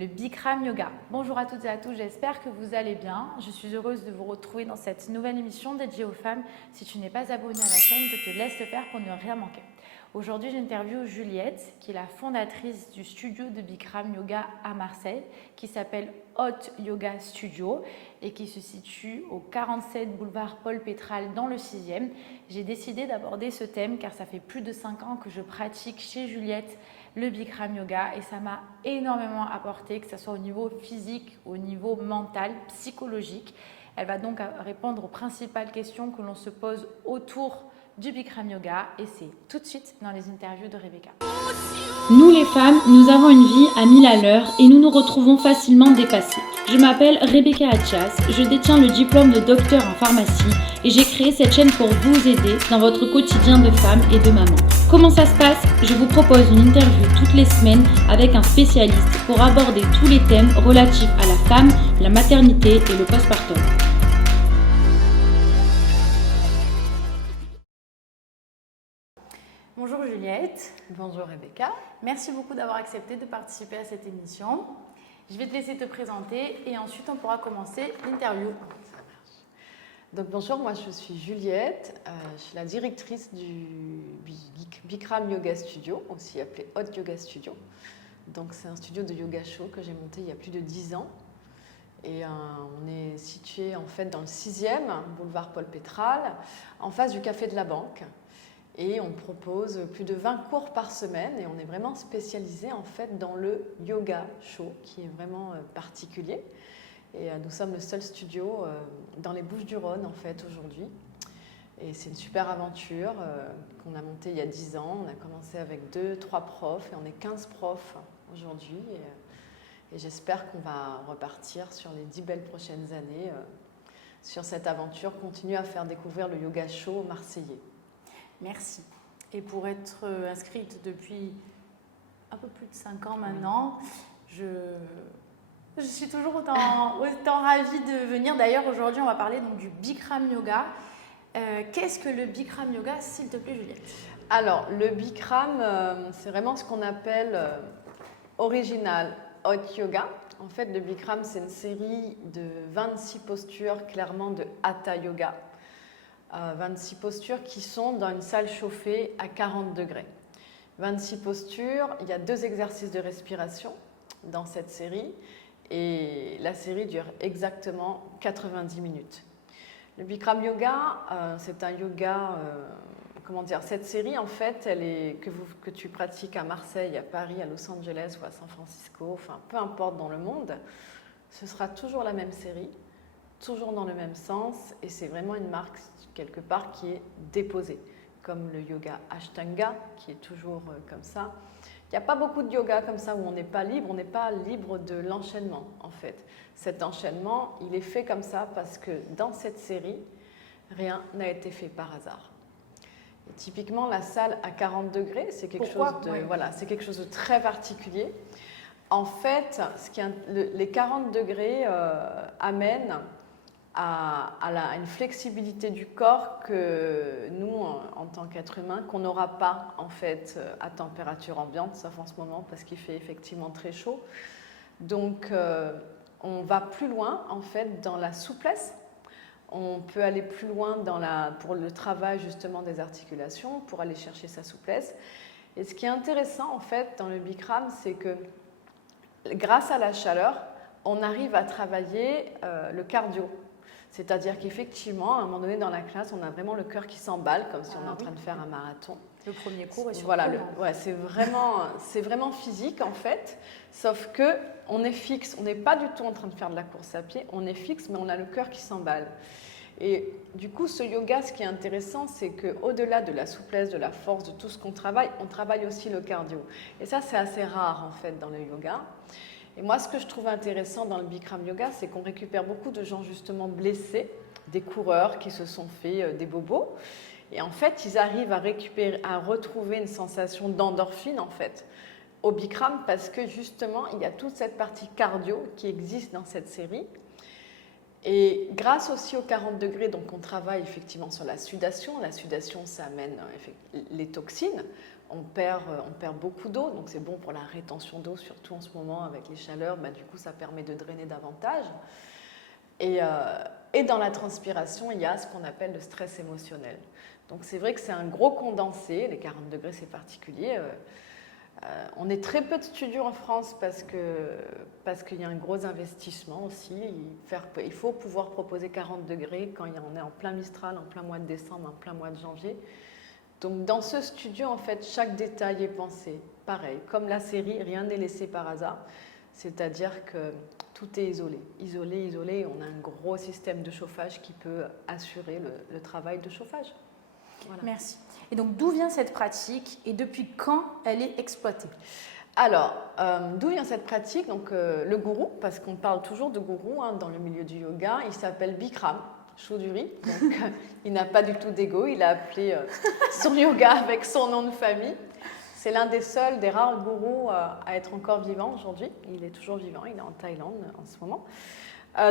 le Bikram Yoga. Bonjour à toutes et à tous, j'espère que vous allez bien. Je suis heureuse de vous retrouver dans cette nouvelle émission dédiée aux femmes. Si tu n'es pas abonné à la chaîne, je te laisse le faire pour ne rien manquer. Aujourd'hui, j'interviewe Juliette, qui est la fondatrice du studio de Bikram Yoga à Marseille, qui s'appelle Hot Yoga Studio et qui se situe au 47 boulevard Paul Pétral dans le 6e. J'ai décidé d'aborder ce thème car ça fait plus de 5 ans que je pratique chez Juliette le Bikram Yoga et ça m'a énormément apporté, que ce soit au niveau physique, au niveau mental, psychologique. Elle va donc répondre aux principales questions que l'on se pose autour du Bikram Yoga et c'est tout de suite dans les interviews de Rebecca. Nous les femmes, nous avons une vie à 1000 à l'heure et nous nous retrouvons facilement dépassées. Je m'appelle Rebecca Attias, je détiens le diplôme de docteur en pharmacie et j'ai créé cette chaîne pour vous aider dans votre quotidien de femme et de maman. Comment ça se passe? Je vous propose une interview toutes les semaines avec un spécialiste pour aborder tous les thèmes relatifs à la femme, la maternité et le postpartum. Bonjour Juliette. Bonjour Rebecca. Merci beaucoup d'avoir accepté de participer à cette émission. Je vais te laisser te présenter et ensuite on pourra commencer l'interview. Ça marche. Donc bonjour, moi je suis Juliette, je suis la directrice du Bikram Yoga Studio, aussi appelé Hot Yoga Studio. Donc c'est un studio de yoga chaud que j'ai monté il y a plus de 10 ans. Et on est situé en fait dans le 6e, boulevard Paul Pétral, en face du Café de la Banque. Et on propose plus de 20 cours par semaine et on est vraiment spécialisé en fait dans le yoga chaud qui est vraiment particulier. Et nous sommes le seul studio dans les Bouches-du-Rhône en fait aujourd'hui. Et c'est une super aventure qu'on a montée il y a 10 ans. On a commencé avec 2-3 profs et on est 15 profs aujourd'hui. Et j'espère qu'on va repartir sur les 10 belles prochaines années sur cette aventure, continuer à faire découvrir le yoga chaud marseillais. Merci. Et pour être inscrite depuis un peu plus de 5 ans maintenant, je suis toujours autant ravie de venir. D'ailleurs, aujourd'hui, on va parler donc du Bikram Yoga. Qu'est-ce que le Bikram Yoga, s'il te plaît, Juliette? Alors, le Bikram, c'est vraiment ce qu'on appelle original Hot Yoga. En fait, le Bikram, c'est une série de 26 postures, clairement de Hatha Yoga. 26 postures qui sont dans une salle chauffée à 40 degrés. 26 postures, il y a 2 exercices de respiration dans cette série et la série dure exactement 90 minutes. Le Bikram Yoga, c'est un yoga, cette série en fait, que tu pratiques à Marseille, à Paris, à Los Angeles ou à San Francisco, enfin peu importe dans le monde, ce sera toujours la même série, toujours dans le même sens et c'est vraiment une marque quelque part qui est déposée, comme le yoga Ashtanga qui est toujours comme ça. Il n'y a pas beaucoup de yoga comme ça où on n'est pas libre de l'enchaînement en fait. Cet enchaînement, il est fait comme ça parce que dans cette série, rien n'a été fait par hasard. Et typiquement, la salle à 40 degrés, c'est quelque chose de très particulier. En fait, les 40 degrés amènent à une flexibilité du corps que nous, en tant qu'être humain, qu'on n'aura pas en fait à température ambiante, sauf en ce moment parce qu'il fait effectivement très chaud. Donc, on va plus loin en fait dans la souplesse. On peut aller plus loin pour le travail justement des articulations, pour aller chercher sa souplesse. Et ce qui est intéressant en fait dans le Bikram, c'est que grâce à la chaleur, on arrive à travailler le cardio. C'est-à-dire qu'effectivement, à un moment donné dans la classe, on a vraiment le cœur qui s'emballe, comme si on est en train de faire un marathon. Le premier cours est sur c'est vraiment physique en fait, sauf qu'on est fixe, on n'est pas du tout en train de faire de la course à pied, on est fixe, mais on a le cœur qui s'emballe. Et du coup, ce yoga, ce qui est intéressant, c'est qu'au-delà de la souplesse, de la force, de tout ce qu'on travaille, on travaille aussi le cardio. Et ça, c'est assez rare en fait dans le yoga. Et moi, ce que je trouve intéressant dans le Bikram Yoga, c'est qu'on récupère beaucoup de gens justement blessés, des coureurs qui se sont fait des bobos. Et en fait, ils arrivent à retrouver une sensation d'endorphine en fait au Bikram parce que justement, il y a toute cette partie cardio qui existe dans cette série. Et grâce aussi aux 40 degrés, donc on travaille effectivement sur la sudation. La sudation, ça amène les toxines. on perd beaucoup d'eau, donc c'est bon pour la rétention d'eau, surtout en ce moment avec les chaleurs, du coup ça permet de drainer davantage. Et dans la transpiration, il y a ce qu'on appelle le stress émotionnel. Donc c'est vrai que c'est un gros condensé, les 40 degrés c'est particulier. On est très peu de studios en France parce qu'il y a un gros investissement aussi. Il faut pouvoir proposer 40 degrés quand on est en plein Mistral, en plein mois de décembre, en plein mois de janvier. Donc dans ce studio, en fait, chaque détail est pensé. Pareil, comme la série, rien n'est laissé par hasard. C'est-à-dire que tout est isolé. Isolé. On a un gros système de chauffage qui peut assurer le travail de chauffage. Voilà. Merci. Et donc, d'où vient cette pratique et depuis quand elle est exploitée? Alors, d'où vient cette pratique? Donc, le gourou, parce qu'on parle toujours de gourou dans le milieu du yoga, il s'appelle Bikram Choudhury. Donc, il n'a pas du tout d'ego. Il a appelé son yoga avec son nom de famille. C'est l'un des rares gourous à être encore vivant aujourd'hui. Il est toujours vivant, il est en Thaïlande en ce moment.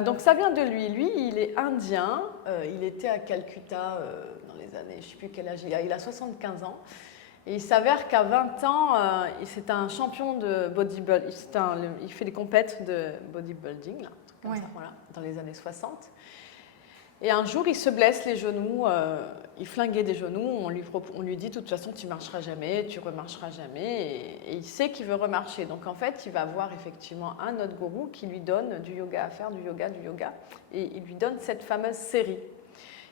Donc ça vient de lui. Lui, il est indien. Il était à Calcutta dans les années, je ne sais plus quel âge il a 75 ans. Et il s'avère qu'à 20 ans, c'est un champion de bodybuilding. Il fait des compètes de bodybuilding, là, comme ça, voilà, dans les années 60. Et un jour, il se blesse les genoux, il flinguait des genoux, on lui dit de toute façon tu ne marcheras jamais, tu ne remarcheras jamais, et il sait qu'il veut remarcher. Donc en fait, il va voir effectivement un autre gourou qui lui donne du yoga à faire, du yoga, et il lui donne cette fameuse série.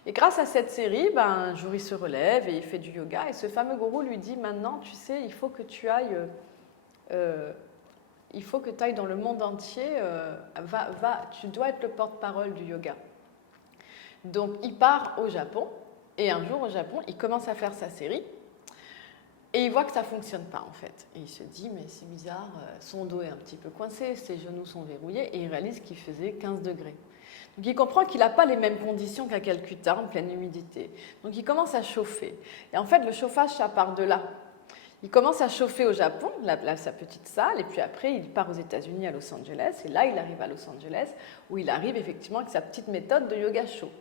Et grâce à cette série, un jour il se relève et il fait du yoga, et ce fameux gourou lui dit maintenant, tu sais, il faut que tu ailles dans le monde entier, tu dois être le porte-parole du yoga. Donc, il part au Japon, et un jour au Japon, il commence à faire sa série, et il voit que ça ne fonctionne pas en fait. Et il se dit, mais c'est bizarre, son dos est un petit peu coincé, ses genoux sont verrouillés, et il réalise qu'il faisait 15 degrés. Donc, il comprend qu'il n'a pas les mêmes conditions qu'à Calcutta, en pleine humidité. Donc, il commence à chauffer. Et en fait, le chauffage, ça part de là. Il commence à chauffer au Japon, sa petite salle, et puis après, il part aux États-Unis, à Los Angeles, et là, il arrive à Los Angeles, où il arrive effectivement avec sa petite méthode de yoga chaud.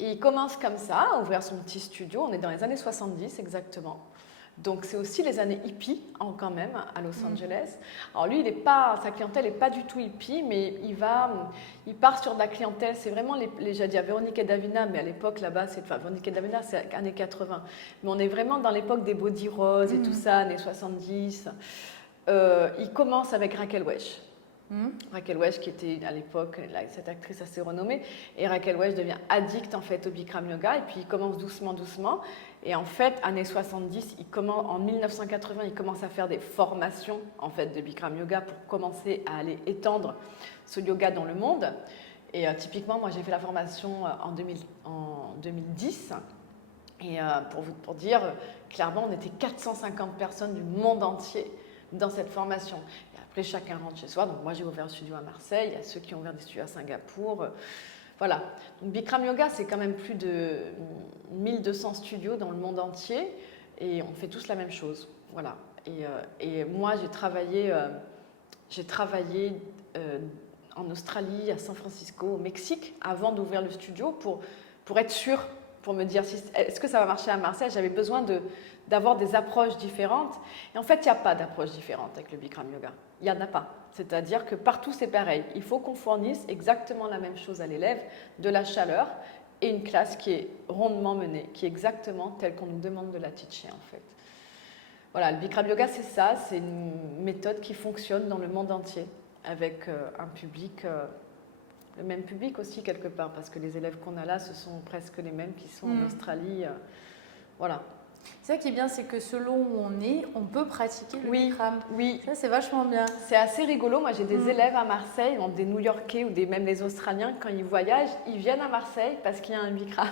Et il commence comme ça, à ouvrir son petit studio. On est dans les années 70 exactement. Donc c'est aussi les années hippies quand même à Los Angeles. Alors lui, sa clientèle n'est pas du tout hippie, mais il part sur de la clientèle. C'est vraiment j'ai dit à Véronique et Davina, mais à l'époque là-bas, Véronique et Davina, c'est années 80. Mais on est vraiment dans l'époque des body roses et tout ça, années 70. Il commence avec Raquel Welch. Raquel Welch qui était à l'époque cette actrice assez renommée, et Raquel Welch devient addict en fait au Bikram yoga, et puis il commence doucement et en fait années 70 en 1980 il commence à faire des formations en fait de Bikram yoga pour commencer à aller étendre ce yoga dans le monde. Et typiquement moi j'ai fait la formation en 2010, et pour dire clairement on était 450 personnes du monde entier dans cette formation. Après, chacun rentre chez soi. Donc, moi, j'ai ouvert un studio à Marseille. Il y a ceux qui ont ouvert des studios à Singapour. Voilà. Donc, Bikram Yoga, c'est quand même plus de 1200 studios dans le monde entier. Et on fait tous la même chose. Voilà. Et moi, j'ai travaillé en Australie, à San Francisco, au Mexique, avant d'ouvrir le studio pour être sûre, pour me dire est-ce que ça va marcher à Marseille. J'avais besoin d'avoir des approches différentes. Et en fait, il n'y a pas d'approche différente avec le Bikram Yoga. Il n'y en a pas. C'est-à-dire que partout, c'est pareil. Il faut qu'on fournisse exactement la même chose à l'élève, de la chaleur, et une classe qui est rondement menée, qui est exactement telle qu'on nous demande de la teacher, en fait. Voilà, le Bikram Yoga, c'est ça. C'est une méthode qui fonctionne dans le monde entier, avec un public, le même public aussi, quelque part, parce que les élèves qu'on a là, ce sont presque les mêmes qui sont en Australie. Voilà. C'est ça qui est bien, c'est que selon où on est, on peut pratiquer le Bikram. Oui. Ça, c'est vachement bien. C'est assez rigolo. Moi, j'ai des élèves à Marseille, des New-Yorkais ou même des Australiens, quand ils voyagent, ils viennent à Marseille parce qu'il y a un Bikram.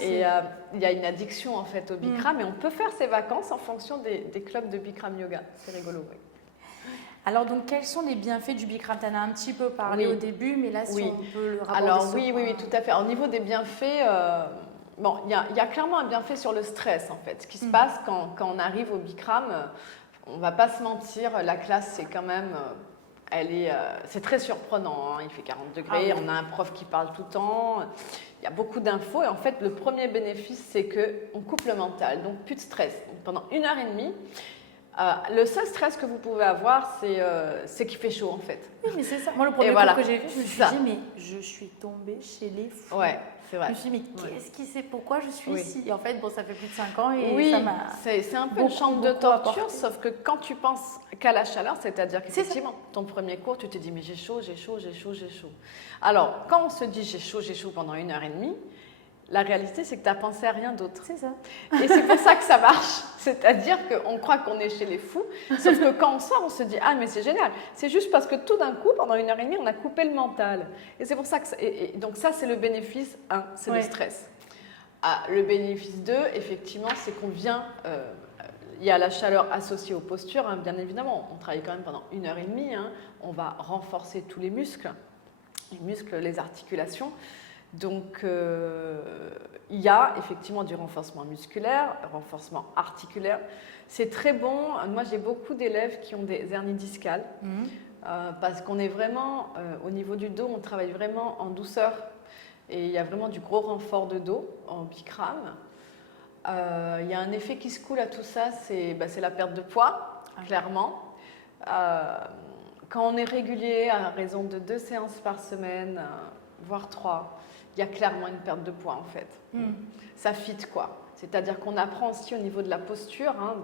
Et il y a une addiction en fait au Bikram, et on peut faire ses vacances en fonction des clubs de Bikram Yoga. C'est rigolo, oui. Alors, donc, quels sont les bienfaits du Bikram? Tu en as un petit peu parlé au début, mais là, si on peut le rapporter. Alors, oui, tout à fait. Au niveau des bienfaits, bon, il y a clairement un bienfait sur le stress, en fait. Ce qui se passe quand on arrive au Bikram, on ne va pas se mentir, la classe, c'est quand même... c'est très surprenant, hein. Il fait 40 degrés, Ah oui. on a un prof qui parle tout le temps, il y a beaucoup d'infos et en fait le premier bénéfice c'est qu'on coupe le mental, donc plus de stress. Donc, pendant 1h30, le seul stress que vous pouvez avoir c'est qu'il fait chaud en fait. Oui, mais c'est ça. Moi, le premier voilà. cours que j'ai vu, je me suis Ça. dit, mais je suis tombée chez les fous. Ouais, c'est Je vrai. me suis dit, mais qu'est-ce qui sait pourquoi je suis Oui. ici? Et en fait, bon, ça fait plus de 5 ans et Oui, ça m'a... c'est un peu une beaucoup, chambre de beaucoup torture, apporté. sauf que quand tu penses qu'à la chaleur, c'est-à-dire C'est ça. qu'effectivement, ton premier cours, tu te dis mais j'ai chaud, j'ai chaud, j'ai chaud, j'ai chaud. Alors, quand on se dit j'ai chaud pendant 1h30, la réalité, c'est que tu n'as pensé à rien d'autre. C'est ça. Et c'est pour ça que ça marche. C'est-à-dire qu'on croit qu'on est chez les fous, sauf que quand on sort, on se dit ah mais c'est génial. C'est juste parce que tout d'un coup, pendant 1h30, on a coupé le mental. Et c'est pour ça que et donc ça, c'est le bénéfice 1, c'est le stress. Le bénéfice 2, effectivement, c'est qu'on vient, il y a la chaleur associée aux postures, hein, bien évidemment. On travaille quand même pendant 1h30, hein, on va renforcer tous les muscles, les articulations. Donc, il y a effectivement du renforcement musculaire, renforcement articulaire. C'est très bon. Moi, j'ai beaucoup d'élèves qui ont des hernies discales parce qu'on est vraiment, au niveau du dos, on travaille vraiment en douceur. Et il y a vraiment du gros renfort de dos en Bikram. Il y a un effet qui se coule à tout ça, c'est la perte de poids, clairement. Quand on est régulier, à raison de 2 séances par semaine, voire 3, il y a clairement une perte de poids en fait. Ça fit quoi. C'est-à-dire qu'on apprend aussi au niveau de la posture, hein,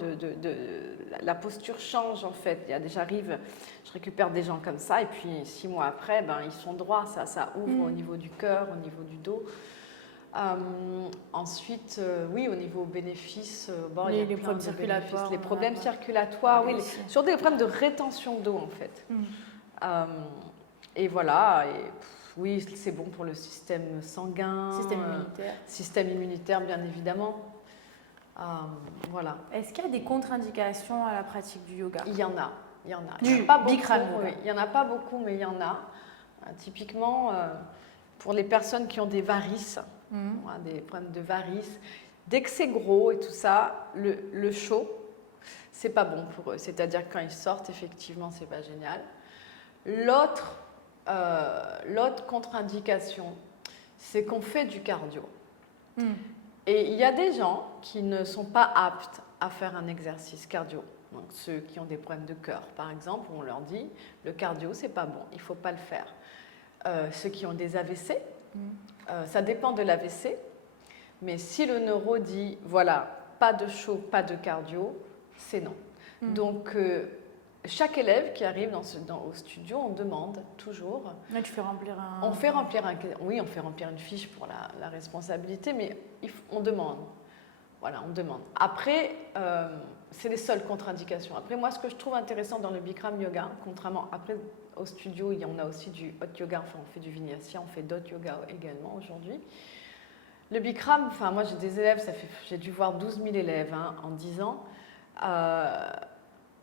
la posture change en fait. J'arrive, je récupère des gens comme ça et puis 6 mois après, ils sont droits, ça ouvre au niveau du cœur, au niveau du dos. Ensuite, oui, au niveau bénéfices, il y a les plein problèmes de circulatoires. bénéfices. Les problèmes circulatoires, oui, surtout les problèmes de rétention d'eau en fait. Et voilà, oui, c'est bon pour le système sanguin. Système immunitaire, bien évidemment. Voilà. Est-ce qu'il y a des contre-indications à la pratique du yoga? Il y en a. Il y en Du a pas beaucoup, Bikram. oui. Il n'y en a pas beaucoup, mais il y en a. Typiquement, pour les personnes qui ont des varices, des problèmes de varices, dès que c'est gros et tout ça, le chaud, c'est pas bon pour eux. C'est-à-dire que quand ils sortent, effectivement, c'est pas génial. L'autre contre-indication, c'est qu'on fait du cardio. Et il y a des gens qui ne sont pas aptes à faire un exercice cardio. Donc, ceux qui ont des problèmes de cœur, par exemple, on leur dit le cardio, c'est pas bon, il ne faut pas le faire. Ceux qui ont des AVC, ça dépend de l'AVC, mais si le neuro dit voilà, pas de chaud, pas de cardio, c'est non. Donc, chaque élève qui arrive au studio, on demande toujours. Là, tu fais remplir un. On fait remplir une fiche pour la responsabilité, mais on demande. Voilà, on demande. Après, c'est les seules contre-indications. Après, moi, ce que je trouve intéressant dans le Bikram yoga, contrairement après au studio, on a aussi du hot yoga. Enfin, on fait du vinyasa, on fait d'autres yoga également aujourd'hui. Le Bikram, enfin, moi, j'ai des élèves, j'ai dû voir 12 000 élèves en 10 ans.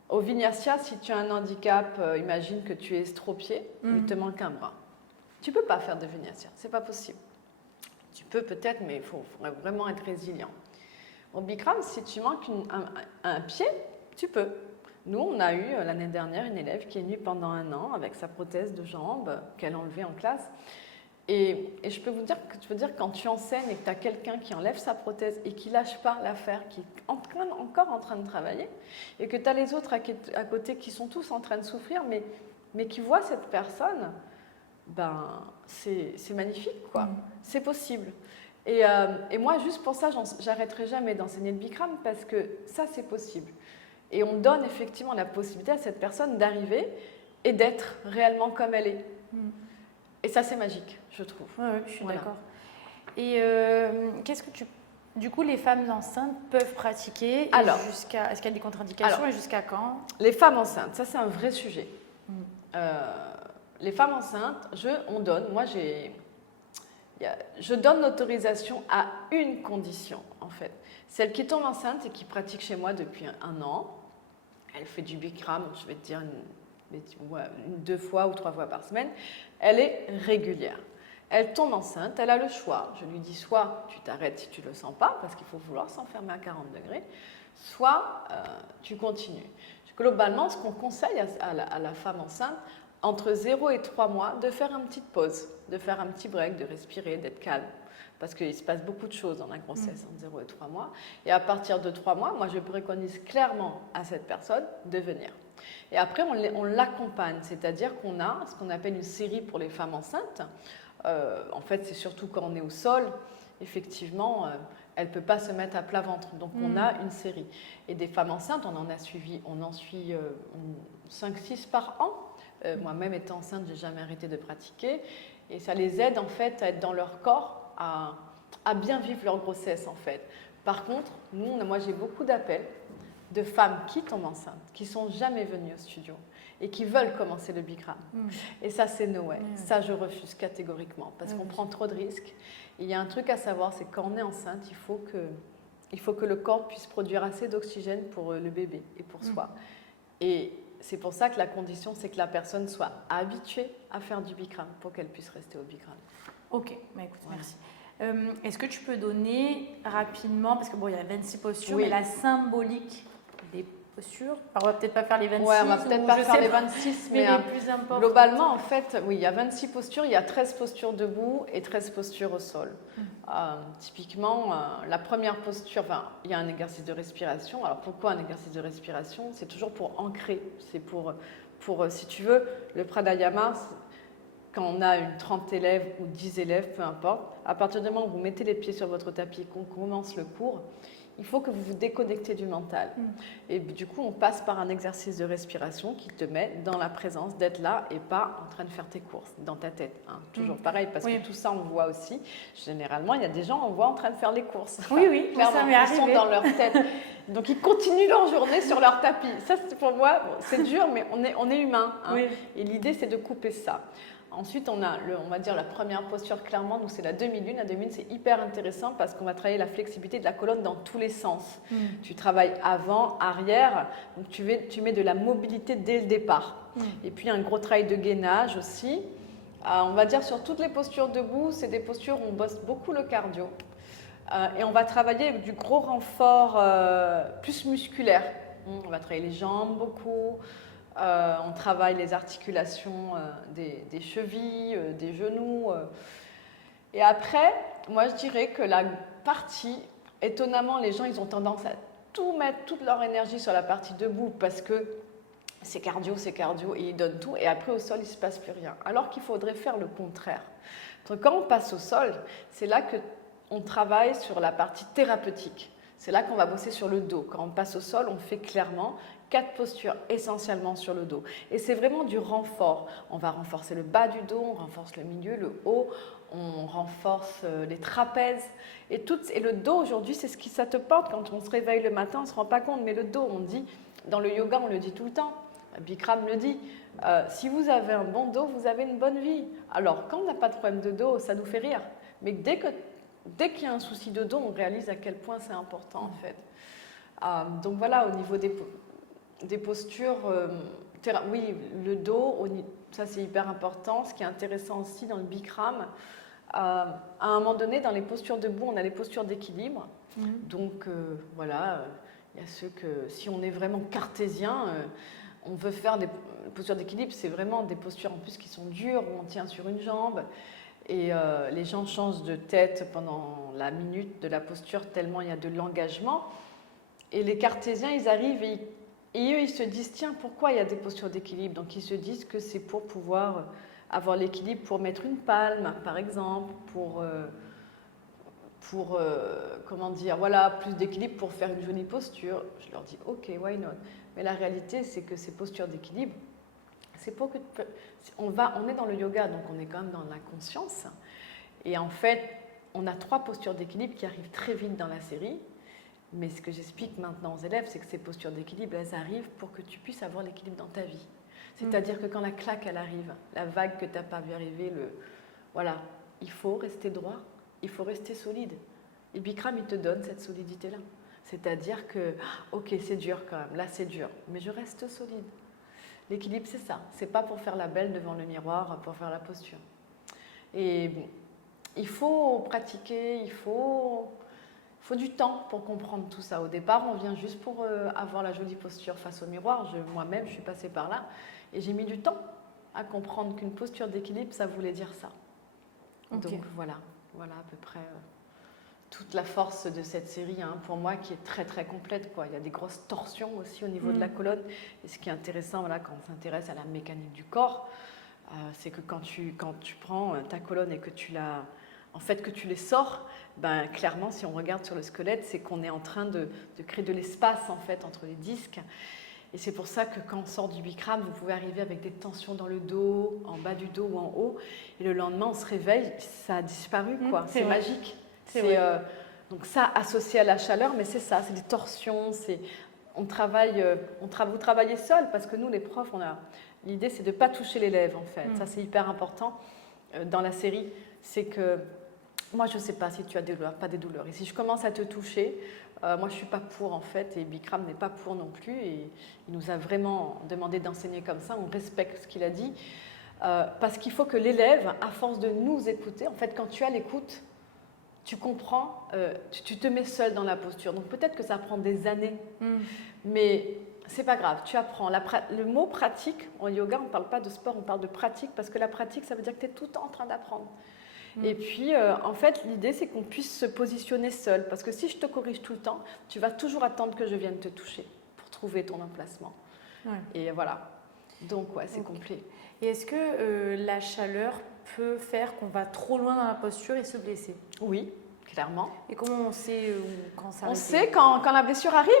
Au vinyasa, si tu as un handicap, imagine que tu es estropié, il te manque un bras. Tu ne peux pas faire de vinyasa, c'est pas possible. Tu peux peut-être, mais il faudrait vraiment être résilient. Au Bikram, si tu manques un pied, tu peux. Nous, on a eu l'année dernière une élève qui est venue pendant 1 an avec sa prothèse de jambe qu'elle a enlevée en classe. Et je peux vous dire quand tu enseignes et que tu as quelqu'un qui enlève sa prothèse et qui ne lâche pas l'affaire, qui est encore en train de travailler, et que tu as les autres à côté qui sont tous en train de souffrir, mais qui voient cette personne, c'est magnifique, quoi. C'est possible. Et moi, juste pour ça, j'arrêterai jamais d'enseigner le Bikram parce que ça, c'est possible. Et on donne effectivement la possibilité à cette personne d'arriver et d'être réellement comme elle est. Et ça, c'est magique, je trouve. Oui, je suis d'accord. Et du coup, les femmes enceintes peuvent pratiquer est-ce qu'il y a des contre-indications et jusqu'à quand? Les femmes enceintes, ça, c'est un vrai sujet. Les femmes enceintes, je donne l'autorisation à une condition, en fait. Celle qui tombe enceinte et qui pratique chez moi depuis 1 an, elle fait du Bikram, je vais te dire 2 fois ou 3 fois par semaine, elle est régulière. Elle tombe enceinte, elle a le choix. Je lui dis soit tu t'arrêtes si tu ne le sens pas, parce qu'il faut vouloir s'enfermer à 40 degrés, soit tu continues. Globalement, ce qu'on conseille à la femme enceinte, entre 0 et 3 mois, de faire une petite pause, de faire un petit break, de respirer, d'être calme. Parce qu'il se passe beaucoup de choses dans la grossesse entre 0 et 3 mois. Et à partir de 3 mois, moi je préconise clairement à cette personne de venir. Et après, on l'accompagne, c'est-à-dire qu'on a ce qu'on appelle une série pour les femmes enceintes. En fait, c'est surtout quand on est au sol, effectivement, elle ne peut pas se mettre à plat ventre. Donc, on a une série. Et des femmes enceintes, on en suit 5-6 par an. Moi-même, étant enceinte, je n'ai jamais arrêté de pratiquer. Et ça les aide, en fait, à être dans leur corps, à bien vivre leur grossesse, en fait. Par contre, moi, j'ai beaucoup d'appels de femmes qui tombent enceintes, qui ne sont jamais venues au studio et qui veulent commencer le Bikram. Et ça, c'est no way. Ça, je refuse catégoriquement parce qu'on prend trop de risques. Et il y a un truc à savoir, c'est que quand on est enceinte, il faut que le corps puisse produire assez d'oxygène pour le bébé et pour soi. Et c'est pour ça que la condition, c'est que la personne soit habituée à faire du Bikram pour qu'elle puisse rester au Bikram. Ok, bah écoute, merci. Est-ce que tu peux donner rapidement, parce que bon, il y a 26 postures, mais la symbolique des postures. Alors, on va peut-être pas faire les 26. Ouais, on va peut-être pas faire les 26, mais les plus importantes. Globalement, en fait, oui, il y a 26 postures, il y a 13 postures debout et 13 postures au sol. Typiquement, la première posture, il y a un exercice de respiration. Alors, pourquoi un exercice de respiration? C'est toujours pour ancrer. C'est pour, si tu veux, le pranayama, quand on a 30 élèves ou 10 élèves, peu importe, à partir du moment où vous mettez les pieds sur votre tapis et qu'on commence le cours, il faut que vous vous déconnectez du mental. Et du coup, on passe par un exercice de respiration qui te met dans la présence d'être là et pas en train de faire tes courses dans ta tête. Toujours pareil, parce que tout ça, on le voit aussi. Généralement, il y a des gens, on voit en train de faire les courses. Oui, clairement, ça m'est ils arrivé. sont dans leur tête. Donc, ils continuent leur journée sur leur tapis. Ça, pour moi, c'est dur, mais on est humain. Et l'idée, c'est de couper ça. Ensuite, on va dire la première posture, clairement, nous c'est la demi-lune. La demi-lune, c'est hyper intéressant parce qu'on va travailler la flexibilité de la colonne dans tous les sens. Tu travailles avant, arrière, donc tu mets de la mobilité dès le départ. Et puis un gros travail de gainage aussi. On va dire sur toutes les postures debout, c'est des postures où on bosse beaucoup le cardio. Et on va travailler avec du gros renfort plus musculaire. On va travailler les jambes beaucoup. On travaille les articulations des chevilles, des genoux. Et après, moi je dirais que la partie, étonnamment, les gens ils ont tendance à tout mettre, toute leur énergie sur la partie debout parce que c'est cardio, et ils donnent tout. Et après au sol, il ne se passe plus rien. Alors qu'il faudrait faire le contraire. Donc, quand on passe au sol, c'est là qu'on travaille sur la partie thérapeutique. C'est là qu'on va bosser sur le dos. Quand on passe au sol, on fait clairement 4 postures essentiellement sur le dos. Et c'est vraiment du renfort. On va renforcer le bas du dos, on renforce le milieu, le haut, on renforce les trapèzes. Et le dos aujourd'hui, c'est ce qui ça te porte. Quand on se réveille le matin, on ne se rend pas compte. Mais le dos, on dit, dans le yoga, on le dit tout le temps. Bikram le dit. Si vous avez un bon dos, vous avez une bonne vie. Alors, quand on n'a pas de problème de dos, ça nous fait rire. Mais dès qu'il y a un souci de dos, on réalise à quel point c'est important en fait. Donc voilà, au niveau des postures, oui, le dos, ça c'est hyper important. Ce qui est intéressant aussi dans le Bikram, à un moment donné, dans les postures debout, on a les postures d'équilibre. Donc voilà, il y a ceux que, si on est vraiment cartésien, on veut faire des postures d'équilibre, c'est vraiment des postures en plus qui sont dures, où on tient sur une jambe. Et les gens changent de tête pendant la minute de la posture tellement il y a de l'engagement. Et les cartésiens, ils arrivent et eux, ils se disent, tiens, pourquoi il y a des postures d'équilibre? Donc, ils se disent que c'est pour pouvoir avoir l'équilibre, pour mettre une palme, par exemple, pour comment dire, voilà, plus d'équilibre pour faire une jolie posture. Je leur dis, ok, why not? Mais la réalité, c'est que ces postures d'équilibre, c'est pour que on est dans le yoga, donc on est quand même dans la conscience. Et en fait, on a 3 postures d'équilibre qui arrivent très vite dans la série. Mais ce que j'explique maintenant aux élèves, c'est que ces postures d'équilibre, elles arrivent pour que tu puisses avoir l'équilibre dans ta vie. C'est-à-dire que quand la claque, elle arrive, la vague que tu n'as pas vu arriver, voilà, il faut rester droit, il faut rester solide. Et Bikram, il te donne cette solidité-là. C'est-à-dire que, ok, c'est dur quand même, là c'est dur, mais je reste solide. L'équilibre, c'est ça. C'est pas pour faire la belle devant le miroir, pour faire la posture. Et il faut pratiquer, il faut du temps pour comprendre tout ça. Au départ, on vient juste pour avoir la jolie posture face au miroir. Moi-même, je suis passée par là et j'ai mis du temps à comprendre qu'une posture d'équilibre, ça voulait dire ça. Ok. Donc voilà à peu près toute la force de cette série, hein, pour moi, qui est très très complète, quoi. Il y a des grosses torsions aussi au niveau de la colonne. Et ce qui est intéressant, voilà, quand on s'intéresse à la mécanique du corps, c'est que quand tu prends ta colonne et que que tu les sors, ben, clairement, si on regarde sur le squelette, c'est qu'on est en train de créer de l'espace en fait entre les disques. Et c'est pour ça que quand on sort du Bikram, vous pouvez arriver avec des tensions dans le dos, en bas du dos ou en haut, et le lendemain, on se réveille, ça a disparu, quoi. C'est magique. Donc ça, associé à la chaleur, mais c'est ça, c'est des torsions, vous travaillez seul, parce que nous, les profs, l'idée, c'est de ne pas toucher l'élève, en fait. Ça, c'est hyper important dans la série. C'est que, moi, je ne sais pas si tu as des douleurs, pas des douleurs. Et si je commence à te toucher, moi, je ne suis pas pour, en fait, et Bikram n'est pas pour non plus. Et il nous a vraiment demandé d'enseigner comme ça. On respecte ce qu'il a dit. Parce qu'il faut que l'élève, à force de nous écouter, en fait, quand tu as l'écoute, tu comprends, tu te mets seul dans la posture. Donc peut-être que ça prend des années, mais c'est pas grave, tu apprends. Le mot pratique, en yoga, on ne parle pas de sport, on parle de pratique, parce que la pratique, ça veut dire que tu es tout le temps en train d'apprendre. Et puis, en fait, l'idée, c'est qu'on puisse se positionner seul, parce que si je te corrige tout le temps, tu vas toujours attendre que je vienne te toucher pour trouver ton emplacement. Et voilà. Donc, ouais, c'est complet. Et est-ce que la chaleur peut faire qu'on va trop loin dans la posture et se blesser? Oui, clairement. Et comment on sait quand ça arrive? On sait quand la blessure arrive.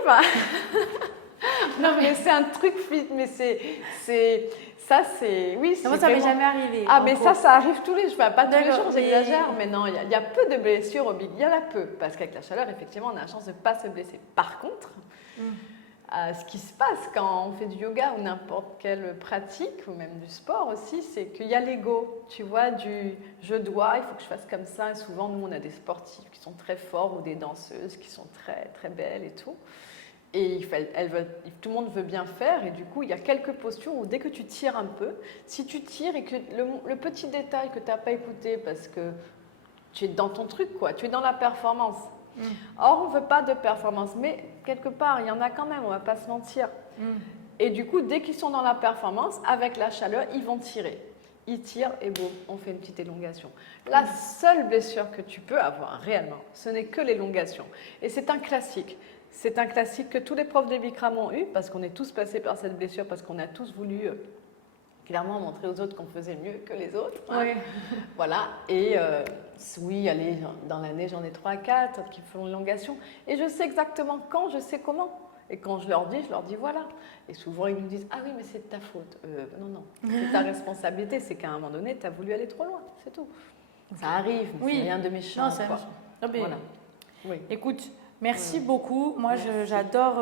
Non, mais c'est un truc, mais ça, c'est... Oui, moi, ça m'est jamais arrivé. Ah, mais ça arrive tous les jours. Pas tous les jours, j'exagère, mais non, il y a peu de blessures au Big. Il y en a peu, parce qu'avec la chaleur, effectivement, on a la chance de ne pas se blesser. Par contre, ce qui se passe quand on fait du yoga ou n'importe quelle pratique, ou même du sport aussi, c'est qu'il y a l'ego. Tu vois, je dois, il faut que je fasse comme ça. Et souvent, nous, on a des sportifs qui sont très forts ou des danseuses qui sont très, très belles et tout. Et tout le monde veut bien faire, et du coup, il y a quelques postures où dès que tu tires un peu, si tu tires et que le petit détail que tu n'as pas écouté parce que tu es dans ton truc, quoi, tu es dans la performance. Or, on ne veut pas de performance, mais quelque part, il y en a quand même, on ne va pas se mentir. Et du coup, dès qu'ils sont dans la performance, avec la chaleur, ils vont tirer. Ils tirent et boum, on fait une petite élongation. La seule blessure que tu peux avoir réellement, ce n'est que l'élongation. Et c'est un classique. C'est un classique que tous les profs des Bikram ont eu, parce qu'on est tous passés par cette blessure, parce qu'on a tous voulu clairement montrer aux autres qu'on faisait mieux que les autres. Hein. Voilà. Et oui, allez, dans l'année, j'en ai 3 à 4 qui font l'élongation. Et je sais exactement quand, je sais comment. Et quand je leur dis voilà. Et souvent, ils nous disent, ah oui, mais c'est de ta faute. Non, c'est ta responsabilité. C'est qu'à un moment donné, tu as voulu aller trop loin. C'est tout. Ça arrive, mais c'est rien de méchant. Non, c'est méchant. Voilà. Oui. Écoute, merci beaucoup. Moi, j'adore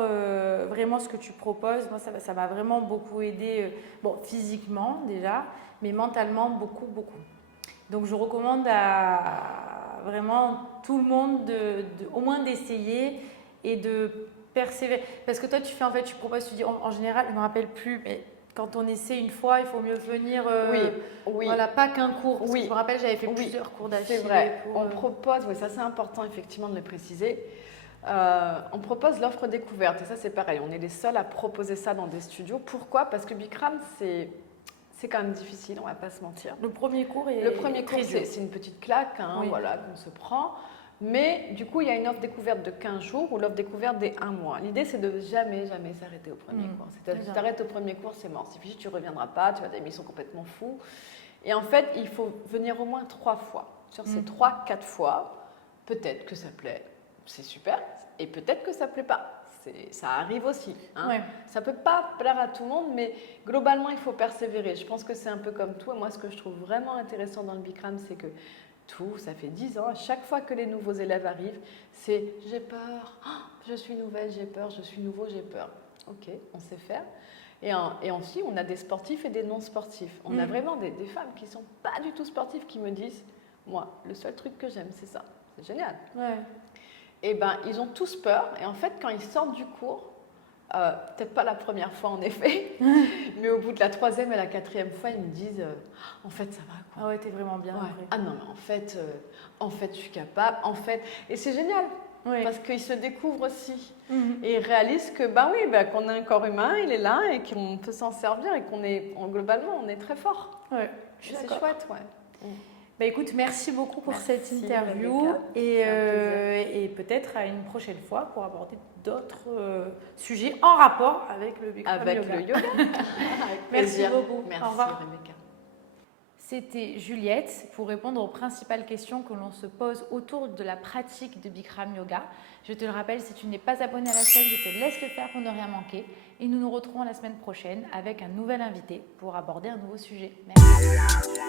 vraiment ce que tu proposes. Moi, ça m'a vraiment beaucoup aidé, physiquement déjà, mais mentalement beaucoup. Donc, je recommande à vraiment tout le monde au moins d'essayer et de persévérer. Parce que toi, tu proposes, tu dis en général, je ne me rappelle plus, mais quand on essaie une fois, il faut mieux venir. Oui. Voilà, pas qu'un cours. Parce que je me rappelle, j'avais fait plusieurs cours d'affilée. C'est vrai. On propose, ça c'est important effectivement de le préciser. On propose l'offre découverte et ça c'est pareil, on est les seuls à proposer ça dans des studios. Pourquoi? Parce que Bikram c'est quand même difficile, on va pas se mentir. Le premier cours c'est une petite claque, hein, voilà, qu'on se prend. Mais du coup il y a une offre découverte de 15 jours ou l'offre découverte des 1 mois. L'idée c'est de jamais s'arrêter au premier cours. Si tu t'arrêtes au premier cours, c'est mort, c'est fichu, tu ne reviendras pas, tu as des missions complètement fous. Et en fait il faut venir au moins 3 fois. Sur ces 3-4 fois, peut-être que ça plaît. C'est super, et peut-être que ça ne plaît pas. Ça arrive aussi. Hein. Ça ne peut pas plaire à tout le monde, mais globalement, il faut persévérer. Je pense que c'est un peu comme tout. Et moi, ce que je trouve vraiment intéressant dans le Bikram, c'est que ça fait 10 ans, à chaque fois que les nouveaux élèves arrivent, c'est « j'ai peur, je suis nouvelle, j'ai peur, je suis nouveau, j'ai peur ». Ok, on sait faire. Et ensuite, on a des sportifs et des non-sportifs. On a vraiment des femmes qui ne sont pas du tout sportives qui me disent « moi, le seul truc que j'aime, c'est ça ». C'est génial. Et ils ont tous peur. Et en fait, quand ils sortent du cours, peut-être pas la première fois en effet, mais au bout de la 3e et la 4e fois, ils me disent en fait, ça va quoi. Ah ouais, t'es vraiment bien. Ah non, mais en fait, je suis capable. En fait, et c'est génial. Oui. Parce qu'ils se découvrent aussi. Mhm. Et ils réalisent que, bah oui, bah, qu'on a un corps humain, il est là et qu'on peut s'en servir et globalement, on est très fort. Ouais, je suis C'est d'accord. chouette, ouais. Bah écoute, merci beaucoup pour Merci, cette interview Rebecca. et, C'est un plaisir. et peut-être à une prochaine fois pour aborder d'autres sujets en rapport avec le Bikram Avec yoga. le yoga. Avec Merci plaisir. beaucoup. Merci, Au revoir. Rebecca. C'était Juliette pour répondre aux principales questions que l'on se pose autour de la pratique de Bikram Yoga. Je te le rappelle, si tu n'es pas abonné à la chaîne, je te laisse le faire pour ne rien manquer. Et nous nous retrouvons la semaine prochaine avec un nouvel invité pour aborder un nouveau sujet. Merci.